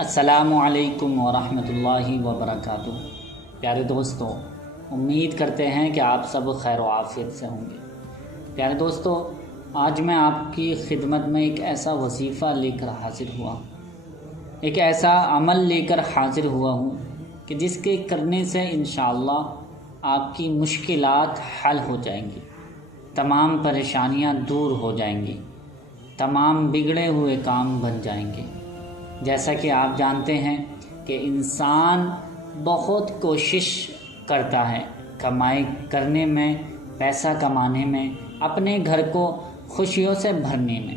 السلام علیکم ورحمۃ اللہ وبرکاتہ۔ پیارے دوستو، امید کرتے ہیں کہ آپ سب خیر و عافیت سے ہوں گے۔ پیارے دوستو، آج میں آپ کی خدمت میں ایک ایسا وظیفہ لے کر حاضر ہوا ہوں، ایک ایسا عمل لے کر حاضر ہوا ہوں کہ جس کے کرنے سے انشاءاللہ آپ کی مشکلات حل ہو جائیں گی، تمام پریشانیاں دور ہو جائیں گی، تمام بگڑے ہوئے کام بن جائیں گے۔ جیسا کہ آپ جانتے ہیں کہ انسان بہت کوشش کرتا ہے کمائی کرنے میں، پیسہ کمانے میں، اپنے گھر کو خوشیوں سے بھرنے میں،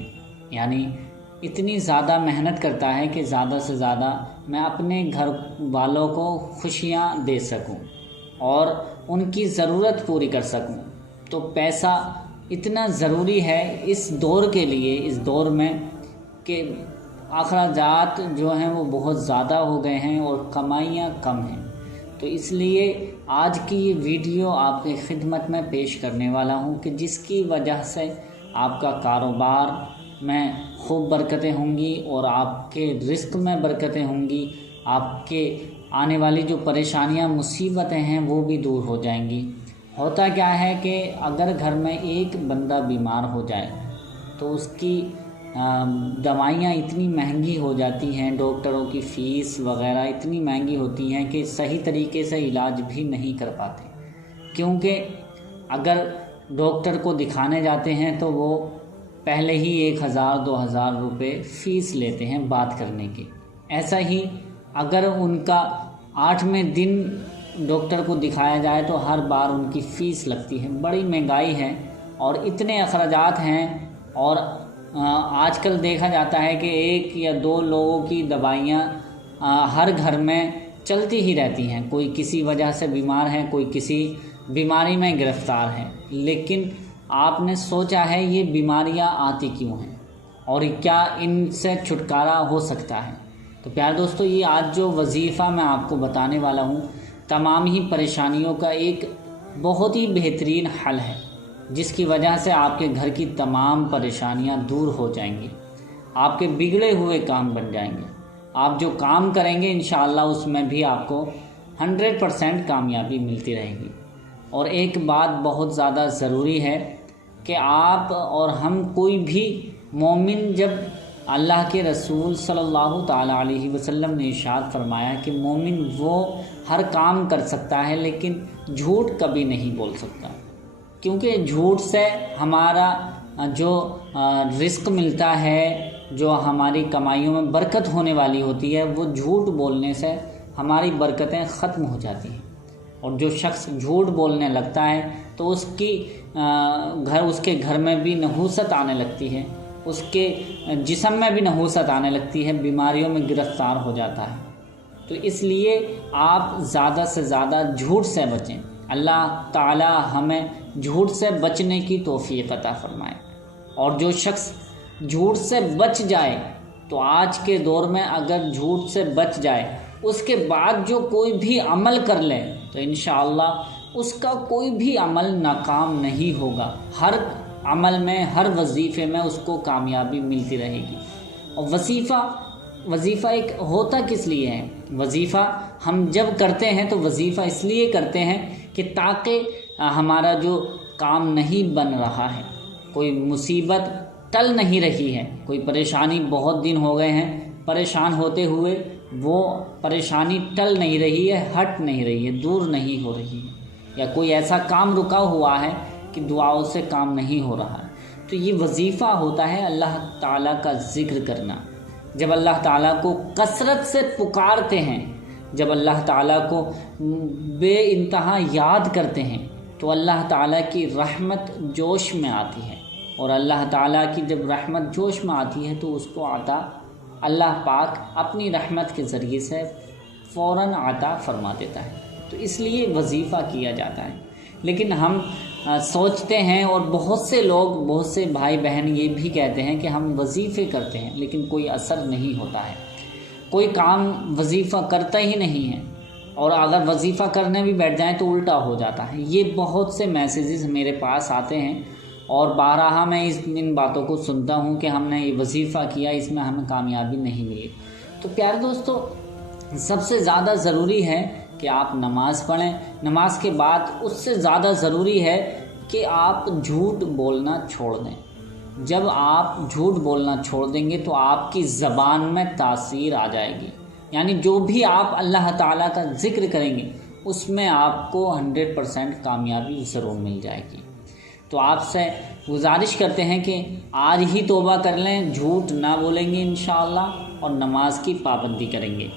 یعنی اتنی زیادہ محنت کرتا ہے کہ زیادہ سے زیادہ میں اپنے گھر والوں کو خوشیاں دے سکوں اور ان کی ضرورت پوری کر سکوں۔ تو پیسہ اتنا ضروری ہے اس دور کے لیے، اس دور میں کہ اخراجات جو ہیں وہ بہت زیادہ ہو گئے ہیں اور کمائیاں کم ہیں۔ تو اس لیے آج کی یہ ویڈیو آپ کی خدمت میں پیش کرنے والا ہوں کہ جس کی وجہ سے آپ کا کاروبار میں خوب برکتیں ہوں گی اور آپ کے رزق میں برکتیں ہوں گی، آپ کے آنے والی جو پریشانیاں مصیبتیں ہیں وہ بھی دور ہو جائیں گی۔ ہوتا کیا ہے کہ اگر گھر میں ایک بندہ بیمار ہو جائے تو اس کی دوائیاں اتنی مہنگی ہو جاتی ہیں، ڈاکٹروں کی فیس وغیرہ اتنی مہنگی ہوتی ہیں کہ صحیح طریقے سے علاج بھی نہیں کر پاتے، کیونکہ اگر ڈاکٹر کو دکھانے جاتے ہیں تو وہ پہلے ہی 1000-2000 روپے فیس لیتے ہیں بات کرنے کی۔ ایسا ہی اگر ان کا 8ویں دن ڈاکٹر کو دکھایا جائے تو ہر بار ان کی فیس لگتی ہے۔ بڑی مہنگائی ہے اور اتنے اخراجات ہیں، اور آج کل دیکھا جاتا ہے کہ 1 یا 2 لوگوں کی دوائیاں ہر گھر میں چلتی ہی رہتی ہیں، کوئی کسی وجہ سے بیمار ہے، کوئی کسی بیماری میں گرفتار ہے۔ لیکن آپ نے سوچا ہے یہ بیماریاں آتی کیوں ہیں اور کیا ان سے چھٹکارا ہو سکتا ہے؟ تو پیارے دوستو، یہ آج جو وظیفہ میں آپ کو بتانے والا ہوں تمام ہی پریشانیوں کا ایک بہت ہی بہترین حل ہے، جس کی وجہ سے آپ کے گھر کی تمام پریشانیاں دور ہو جائیں گی، آپ کے بگڑے ہوئے کام بن جائیں گے۔ آپ جو کام کریں گے انشاءاللہ اس میں بھی آپ کو 100% کامیابی ملتی رہے گی۔ اور ایک بات بہت زیادہ ضروری ہے کہ آپ اور ہم کوئی بھی مومن، جب اللہ کے رسول صلی اللہ تعالیٰ علیہ وسلم نے ارشاد فرمایا کہ مومن وہ ہر کام کر سکتا ہے لیکن جھوٹ کبھی نہیں بول سکتا، کیونکہ جھوٹ سے ہمارا جو رزق ملتا ہے، جو ہماری کمائیوں میں برکت ہونے والی ہوتی ہے، وہ جھوٹ بولنے سے ہماری برکتیں ختم ہو جاتی ہیں۔ اور جو شخص جھوٹ بولنے لگتا ہے تو اس کے گھر میں بھی نحوست آنے لگتی ہے، اس کے جسم میں بھی نحوست آنے لگتی ہے، بیماریوں میں گرفتار ہو جاتا ہے۔ تو اس لیے آپ زیادہ سے زیادہ جھوٹ سے بچیں۔ اللہ تعالی ہمیں جھوٹ سے بچنے کی توفیق عطا فرمائے۔ اور جو شخص جھوٹ سے بچ جائے، تو آج کے دور میں اگر جھوٹ سے بچ جائے، اس کے بعد جو کوئی بھی عمل کر لے تو انشاءاللہ اس کا کوئی بھی عمل ناکام نہیں ہوگا، ہر عمل میں، ہر وظیفے میں اس کو کامیابی ملتی رہے گی۔ اور وظیفہ ایک ہوتا کس لیے ہے؟ وظیفہ ہم جب کرتے ہیں تو وظیفہ اس لیے کرتے ہیں کہ تاکہ ہمارا جو کام نہیں بن رہا ہے، کوئی مصیبت ٹل نہیں رہی ہے، کوئی پریشانی بہت دن ہو گئے ہیں پریشان ہوتے ہوئے، وہ پریشانی ٹل نہیں رہی ہے، ہٹ نہیں رہی ہے، دور نہیں ہو رہی ہے، یا کوئی ایسا کام رکا ہوا ہے کہ دعاؤں سے کام نہیں ہو رہا ہے، تو یہ وظیفہ ہوتا ہے اللہ تعالیٰ کا ذکر کرنا۔ جب اللہ تعالیٰ کو کثرت سے پکارتے ہیں، جب اللہ تعالیٰ کو بے انتہا یاد کرتے ہیں تو اللہ تعالیٰ کی رحمت جوش میں آتی ہے، اور اللہ تعالیٰ کی جب رحمت جوش میں آتی ہے تو اس کو عطا اللہ پاک اپنی رحمت کے ذریعے سے فوراً عطا فرما دیتا ہے۔ تو اس لیے وظیفہ کیا جاتا ہے۔ لیکن ہم سوچتے ہیں، اور بہت سے لوگ، بہت سے بھائی بہن یہ بھی کہتے ہیں کہ ہم وظیفے کرتے ہیں لیکن کوئی اثر نہیں ہوتا ہے، کوئی کام وظیفہ کرتا ہی نہیں ہے، اور اگر وظیفہ کرنے بھی بیٹھ جائیں تو الٹا ہو جاتا ہے۔ یہ بہت سے میسیجز میرے پاس آتے ہیں، اور بارہا میں ان باتوں کو سنتا ہوں کہ ہم نے یہ وظیفہ کیا، اس میں ہمیں کامیابی نہیں ملی۔ تو پیارے دوستو، سب سے زیادہ ضروری ہے کہ آپ نماز پڑھیں۔ نماز کے بعد اس سے زیادہ ضروری ہے کہ آپ جھوٹ بولنا چھوڑ دیں۔ جب آپ جھوٹ بولنا چھوڑ دیں گے تو آپ کی زبان میں تاثیر آ جائے گی، یعنی جو بھی آپ اللہ تعالیٰ کا ذکر کریں گے اس میں آپ کو 100% کامیابی ضرور مل جائے گی۔ تو آپ سے گزارش کرتے ہیں کہ آج ہی توبہ کر لیں، جھوٹ نہ بولیں گے انشاءاللہ، اور نماز کی پابندی کریں گے۔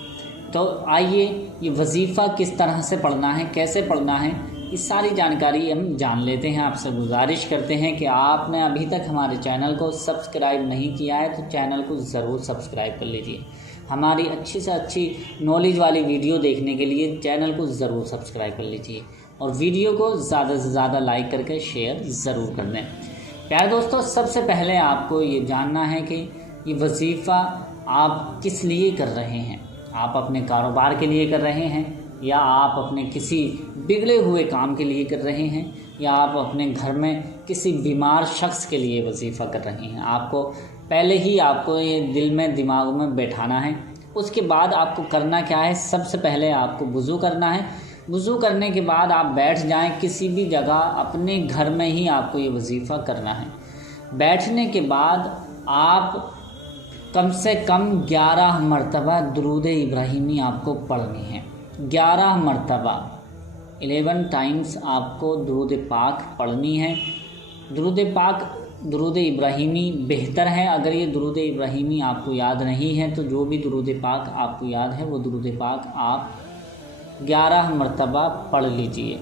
تو آئیے یہ وظیفہ کس طرح سے پڑھنا ہے، کیسے پڑھنا ہے، یہ ساری جانکاری ہم جان لیتے ہیں۔ آپ سے گزارش کرتے ہیں کہ آپ نے ابھی تک ہمارے چینل کو سبسکرائب نہیں کیا ہے تو چینل کو ضرور سبسکرائب کر لیجئے۔ ہماری اچھی سے اچھی نالج والی ویڈیو دیکھنے کے لیے چینل کو ضرور سبسکرائب کر لیجئے، اور ویڈیو کو زیادہ سے زیادہ لائک کر کے شیئر ضرور کر دیں۔ پیارے دوستو، سب سے پہلے آپ کو یہ جاننا ہے کہ یہ وظیفہ آپ کس لیے کر رہے ہیں۔ آپ اپنے کاروبار کے لیے کر رہے ہیں، یا آپ اپنے کسی بگڑے ہوئے کام کے لیے کر رہے ہیں، یا آپ اپنے گھر میں کسی بیمار شخص کے لیے وظیفہ کر رہے ہیں۔ آپ کو پہلے ہی آپ کو یہ دل میں دماغ میں بیٹھانا ہے۔ اس کے بعد آپ کو کرنا کیا ہے، سب سے پہلے آپ کو وضو کرنا ہے۔ وضو کرنے کے بعد آپ بیٹھ جائیں کسی بھی جگہ، اپنے گھر میں ہی آپ کو یہ وظیفہ کرنا ہے۔ بیٹھنے کے بعد آپ کم سے کم 11 مرتبہ درود ابراہیمی آپ کو پڑھنی ہے۔ 11 مرتبہ 11 ٹائمز آپ کو درود پاک پڑھنی ہے۔ درود ابراہیمی بہتر ہے۔ اگر یہ درود ابراہیمی آپ کو یاد نہیں ہے تو جو بھی درود پاک آپ کو یاد ہے وہ درود پاک آپ 11 مرتبہ پڑھ لیجئے۔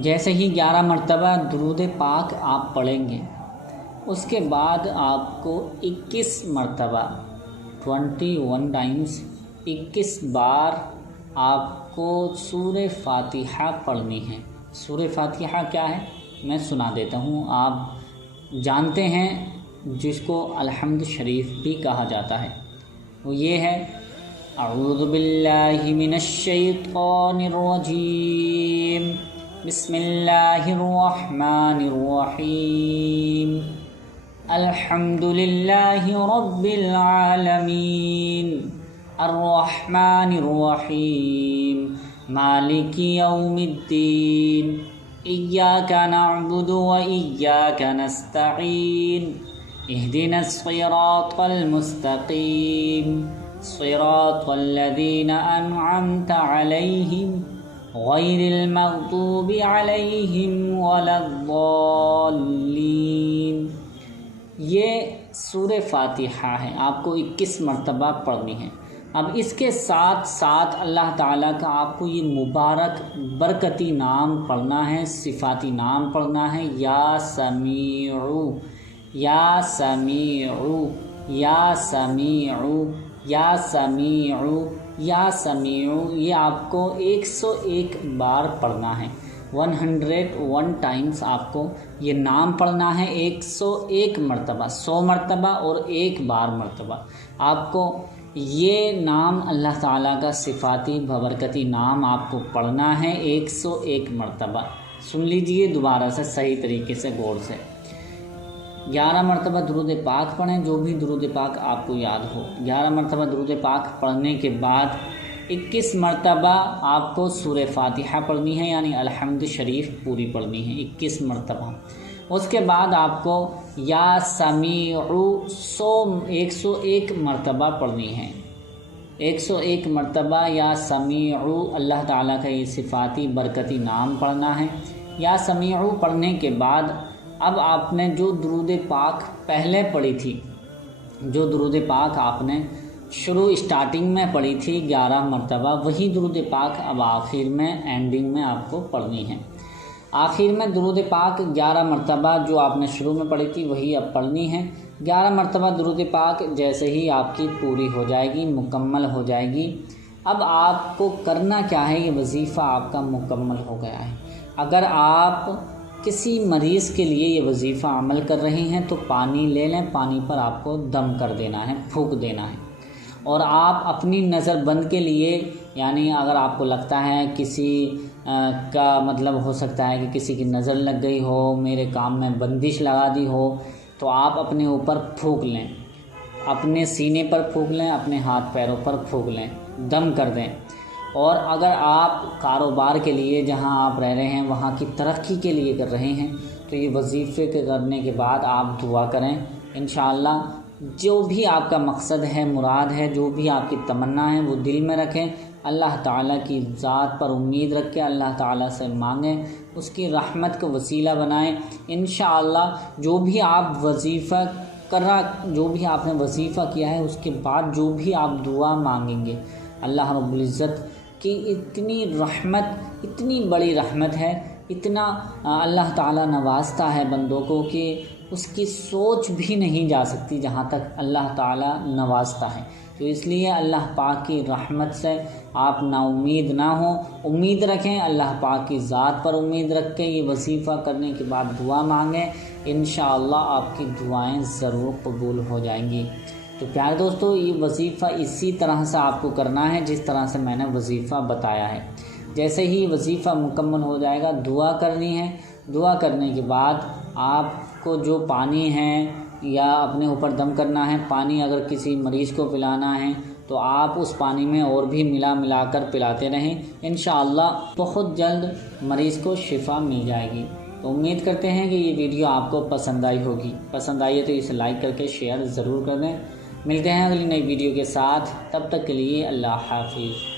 جیسے ہی 11 مرتبہ درود پاک آپ پڑھیں گے، اس کے بعد آپ کو 21 مرتبہ 21 ٹائمز 21 بار آپ کو سورہ فاتحہ پڑھنی ہے۔ سورہ فاتحہ کیا ہے میں سنا دیتا ہوں، آپ جانتے ہیں، جس کو الحمد شریف بھی کہا جاتا ہے۔ وہ یہ ہے: اعوذ باللہ من الشیطان الرجیم، بسم اللہ الرحمن الرحیم، الحمد للہ رب العالمین، الرحمن الرحیم، مالک یوم الدین، ایاک نعبد و ایاک نستعین، اہدنا الصراط المستقیم، صراط الذین انعمت علیہم غیر المغضوب علیہم ولا الضالین۔ یہ سورہ فاتحہ ہے، آپ کو 21 مرتبہ پڑھنی ہے۔ اب اس کے ساتھ ساتھ اللہ تعالیٰ کا آپ کو یہ مبارک برکتی نام پڑھنا ہے، صفاتی نام پڑھنا ہے: یا سمیعو، یا سمیعو، یا سمیعو، یا سمیعو، یا سمیعو۔ یہ آپ کو 101 بار پڑھنا ہے۔ 101 ٹائمز آپ کو یہ نام پڑھنا ہے، 101 مرتبہ، 100 مرتبہ اور 1 بار مرتبہ آپ کو یہ نام اللہ تعالیٰ کا صفاتی بابرکتی نام آپ کو پڑھنا ہے 101 مرتبہ۔ سن لیجئے دوبارہ سے صحیح طریقے سے، غور سے۔ 11 مرتبہ درود پاک پڑھیں، جو بھی درود پاک آپ کو یاد ہو۔ 11 مرتبہ درود پاک پڑھنے کے بعد 21 مرتبہ آپ کو سورہ فاتحہ پڑھنی ہے، یعنی الحمد شریف پوری پڑھنی ہے 21 مرتبہ۔ اس کے بعد آپ کو یا سمیعو 101 مرتبہ پڑھنی ہے۔ 101 مرتبہ یا سمیعو اللہ تعالیٰ کا یہ صفاتی برکتی نام پڑھنا ہے۔ یا سمیعو پڑھنے کے بعد اب آپ نے جو درود پاک پہلے پڑھی تھی، جو درود پاک آپ نے اسٹارٹنگ میں پڑھی تھی 11 مرتبہ، وہی درود پاک اب آخر میں، اینڈنگ میں آپ کو پڑھنی ہے۔ آخر میں درود پاک 11 مرتبہ جو آپ نے شروع میں پڑھی تھی وہی اب پڑھنی ہے۔ 11 مرتبہ درود پاک جیسے ہی آپ کی پوری ہو جائے گی، مکمل ہو جائے گی، اب آپ کو کرنا کیا ہے، یہ وظیفہ آپ کا مکمل ہو گیا ہے۔ اگر آپ کسی مریض کے لیے یہ وظیفہ عمل کر رہے ہیں تو پانی لے لیں، پانی پر آپ کو دم کر دینا ہے، پھونک دینا ہے، اور آپ اپنی نظر بند کے لیے، یعنی اگر آپ کو لگتا ہے کسی کا مطلب ہو سکتا ہے کہ کسی کی نظر لگ گئی ہو، میرے کام میں بندش لگا دی ہو، تو آپ اپنے اوپر پھونک لیں، اپنے سینے پر پھونک لیں، اپنے ہاتھ پیروں پر پھونک لیں، دم کر دیں۔ اور اگر آپ کاروبار کے لیے جہاں آپ رہ رہے ہیں وہاں کی ترقی کے لیے کر رہے ہیں تو یہ وظیفے کے کرنے کے بعد آپ دعا کریں، انشاءاللہ جو بھی آپ کا مقصد ہے، مراد ہے، جو بھی آپ کی تمنا ہے وہ دل میں رکھیں، اللہ تعالیٰ کی ذات پر امید رکھ کے اللہ تعالیٰ سے مانگیں، اس کی رحمت کو وسیلہ بنائیں۔ انشاءاللہ جو بھی آپ جو بھی آپ نے وظیفہ کیا ہے اس کے بعد جو بھی آپ دعا مانگیں گے، اللہ رب العزت کی اتنی رحمت، اتنی بڑی رحمت ہے، اتنا اللہ تعالیٰ نوازتا ہے بندوں کو کہ اس کی سوچ بھی نہیں جا سکتی جہاں تک اللہ تعالیٰ نوازتا ہے۔ تو اس لیے اللہ پاک کی رحمت سے آپ نا امید نہ ہوں، امید رکھیں، اللہ پاک کی ذات پر امید رکھ کے یہ وظیفہ کرنے کے بعد دعا مانگیں، انشاءاللہ آپ کی دعائیں ضرور قبول ہو جائیں گی۔ تو پیارے دوستو، یہ وظیفہ اسی طرح سے آپ کو کرنا ہے جس طرح سے میں نے وظیفہ بتایا ہے۔ جیسے ہی وظیفہ مکمل ہو جائے گا دعا کرنی ہے، دعا کرنے کے بعد آپ کو جو پانی ہے یا اپنے اوپر دم کرنا ہے، پانی اگر کسی مریض کو پلانا ہے تو آپ اس پانی میں اور بھی ملا کر پلاتے رہیں، انشاءاللہ بہت جلد مریض کو شفا مل جائے گی۔ تو امید کرتے ہیں کہ یہ ویڈیو آپ کو پسند آئی ہوگی، پسند آئی ہے تو اسے لائک کر کے شیئر ضرور کر دیں۔ ملتے ہیں اگلی نئی ویڈیو کے ساتھ، تب تک کے لیے اللہ حافظ۔